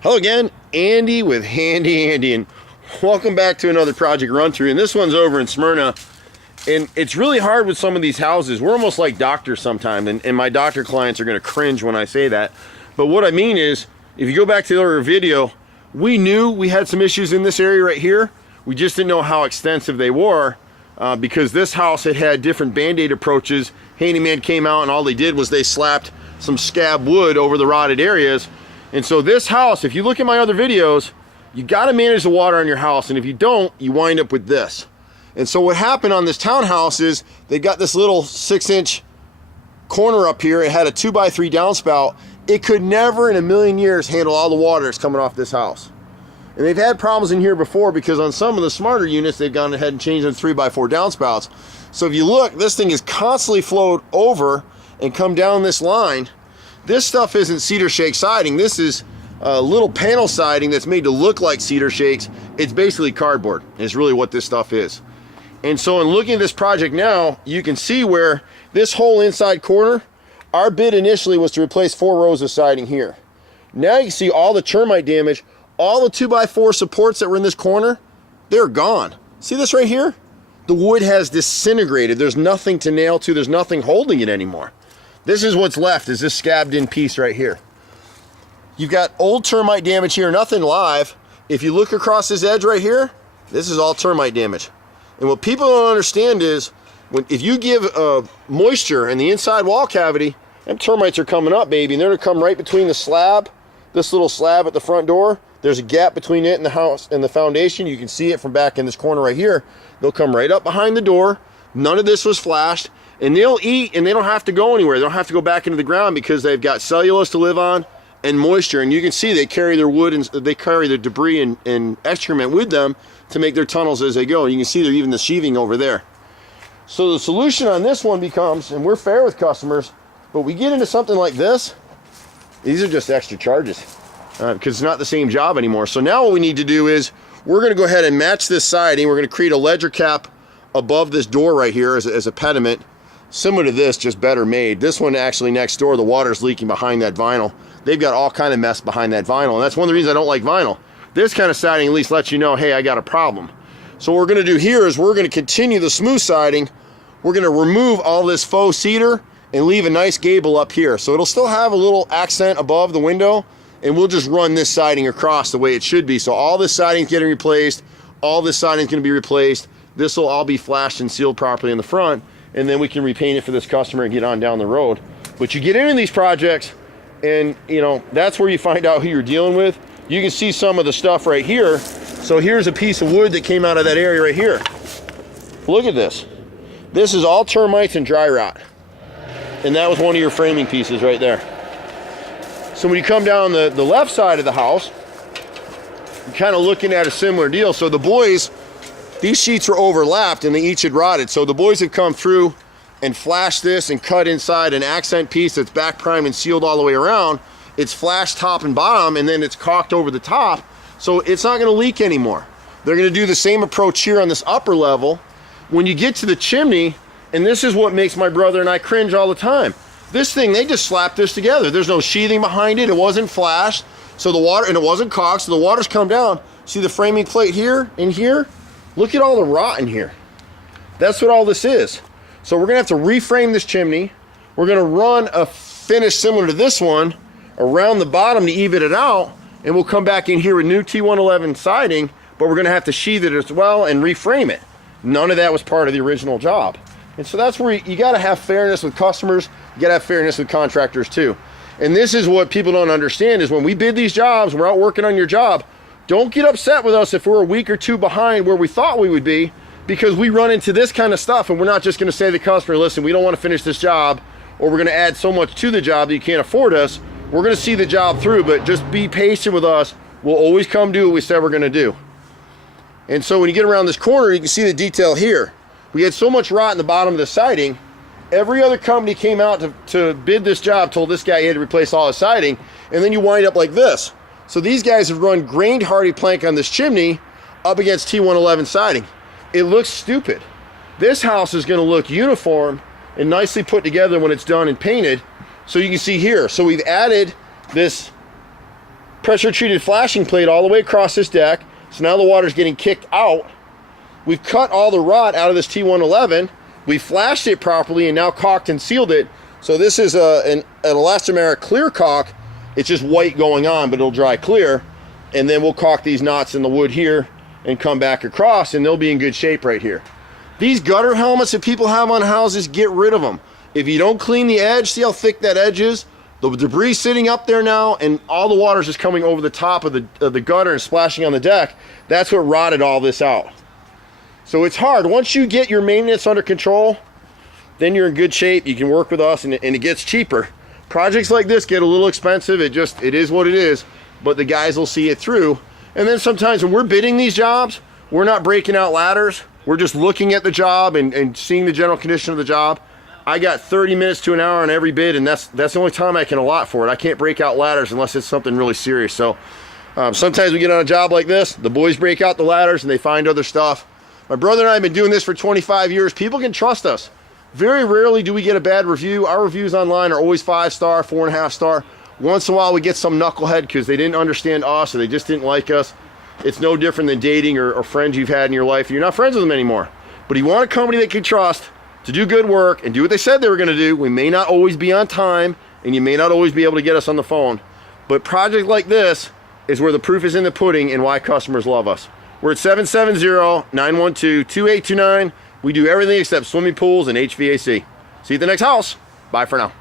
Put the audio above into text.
Hello again, Andy with Handy Andy, and welcome back to another project run through. And this one's over in Smyrna, and it's really hard with some of these houses. We're almost like doctors sometimes, and my doctor clients are going to cringe when I say that. But what I mean is, if you go back to the other video, we knew we had some issues in this area right here. We just didn't know how extensive they were because this house had different band-aid approaches. Handyman came out and all they did was they slapped some scab wood over the rotted areas. And so this house, if you look at my other videos, you got to manage the water on your house, and if you don't, you wind up with this. And so what happened on this townhouse is they got this little 6-inch corner up here. It had a 2x3 downspout. It could never in a million years handle all the water that's coming off this house. And they've had problems in here before because on some of the smarter units, they've gone ahead and changed them to 3x4 downspouts. So if you look, this thing is constantly flowed over and come down this line. This stuff isn't cedar shake siding. This is a little panel siding that's made to look like cedar shakes. It's basically cardboard is really what this stuff is. And so in looking at this project now, you can see where this whole inside corner, our bid initially was to replace 4 rows of siding here. Now you can see all the termite damage, all the 2x4 supports that were in this corner, they're gone. See this right here? The wood has disintegrated. There's nothing to nail to. There's nothing holding it anymore. This is what's left, is this scabbed in piece right here. You've got old termite damage here, nothing live. If you look across this edge right here, this is all termite damage. And what people don't understand is, if you give moisture in the inside wall cavity, them termites are coming up, baby, and they're gonna come right between the slab, this little slab at the front door. There's a gap between it and the house and the foundation. You can see it from back in this corner right here. They'll come right up behind the door. None of this was flashed. And they'll eat, and they don't have to go anywhere. They don't have to go back into the ground because they've got cellulose to live on and moisture. And you can see they carry their wood and they carry their debris and excrement with them to make their tunnels as they go. And you can see they're even the sheathing over there. So the solution on this one becomes, and we're fair with customers, but we get into something like this, these are just extra charges because it's not the same job anymore. So now what we need to do is we're going to go ahead and match this siding. We're going to create a ledger cap above this door right here as a pediment. Similar to this, just better made. This one actually next door, the water's leaking behind that vinyl. They've got all kind of mess behind that vinyl, and that's one of the reasons I don't like vinyl. This kind of siding at least lets you know, hey, I got a problem. So what we're gonna do here is we're gonna continue the smooth siding. We're gonna remove all this faux cedar and leave a nice gable up here. So it'll still have a little accent above the window, and we'll just run this siding across the way it should be. So all this siding's getting replaced, all this siding's gonna be replaced. This will all be flashed and sealed properly in the front, and then we can repaint it for this customer and get on down the road. But you get into these projects and that's where you find out who you're dealing with. You can see some of the stuff right here. So here's a piece of wood that came out of that area right here. Look at this. This is all termites and dry rot. And that was one of your framing pieces right there. So when you come down the left side of the house, you're kind of looking at a similar deal. So the boys, these sheets were overlapped and they each had rotted. So the boys have come through and flashed this and cut inside an accent piece that's back primed and sealed all the way around. It's flashed top and bottom, and then it's caulked over the top. So it's not gonna leak anymore. They're gonna do the same approach here on this upper level. When you get to the chimney, and this is what makes my brother and I cringe all the time. This thing, they just slapped this together. There's no sheathing behind it. It wasn't flashed. So the water, and it wasn't caulked, so the water's come down. See the framing plate here and here? Look at all the rot in here. That's what all this is. So we're gonna have to reframe this chimney. We're gonna run a finish similar to this one around the bottom to even it out, and we'll come back in here with new T111 siding, but we're gonna have to sheathe it as well and reframe it. None of that was part of the original job. And so that's where you gotta have fairness with customers, you gotta have fairness with contractors too. And this is what people don't understand is when we bid these jobs, we're out working on your job, don't get upset with us if we're a week or two behind where we thought we would be, because we run into this kind of stuff and we're not just gonna say to the customer, listen, we don't wanna finish this job, or we're gonna add so much to the job that you can't afford us. We're gonna see the job through, but just be patient with us. We'll always come do what we said we're gonna do. And so when you get around this corner, you can see the detail here. We had so much rot in the bottom of the siding, every other company came out to bid this job, told this guy he had to replace all his siding, and then you wind up like this. So these guys have run grained hardy plank on this chimney up against T111 siding. It looks stupid. This house is gonna look uniform and nicely put together when it's done and painted. So you can see here, so we've added this pressure treated flashing plate all the way across this deck. So now the water's getting kicked out. We've cut all the rot out of this T111. We flashed it properly and now caulked and sealed it. So this is an elastomeric clear caulk. It's just white going on, but it'll dry clear. And then we'll caulk these knots in the wood here and come back across, and they'll be in good shape right here. These gutter helmets that people have on houses, get rid of them. If you don't clean the edge, see how thick that edge is? The debris sitting up there now, and all the water's just coming over the top of the gutter and splashing on the deck. That's what rotted all this out. So it's hard. Once you get your maintenance under control, then you're in good shape. You can work with us, and it gets cheaper. Projects like this get a little expensive. It is what it is, but the guys will see it through. And then sometimes when we're bidding these jobs, we're not breaking out ladders. We're just looking at the job and seeing the general condition of the job. I got 30 minutes to an hour on every bid, and that's the only time I can allot for it. I can't break out ladders unless it's something really serious. So sometimes we get on a job like this, the boys break out the ladders and they find other stuff. My brother and I have been doing this for 25 years. People can trust us. Very rarely do we get a bad review. Our reviews online are always 5-star, 4.5 star. Once in a while we get some knucklehead because they didn't understand us or they just didn't like us. It's no different than dating or friends you've had in your life. You're not friends with them anymore. But you want a company that you can trust to do good work and do what they said they were going to do. We may not always be on time, and you may not always be able to get us on the phone. But projects like this is where the proof is in the pudding and why customers love us. We're at 770-912-2829. We do everything except swimming pools and HVAC. See you at the next house. Bye for now.